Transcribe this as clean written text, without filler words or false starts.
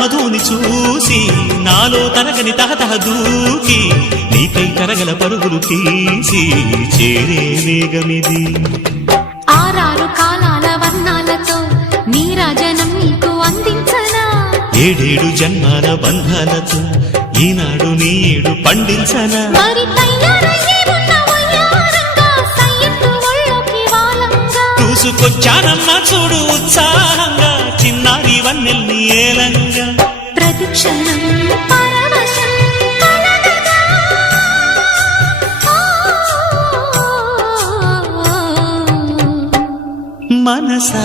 మధుని చూసి నాలో తరగని తహతహ దూకి నీకై తరగల పరుగులు తీసి చేరే వేగమిది. ఆరారు కాలాల వర్ణాలతో నీరాజనం నీకు అందించనా, ఏడేడు జన్మాల బంధాలతో ఈనాడు నీడు పండించనా. మరి తయారయ్యే ఉన్న వయ్యారంగా సయ్యత్తు ఒళ్ళోకి వాలంగా చూసుకొచ్చానమ్మా చూడు ఉత్సాహంగా చిన్నారి వన్నెల్ని ఏలంగా. ప్రతిక్షణం పరవశం కలగగా మనసా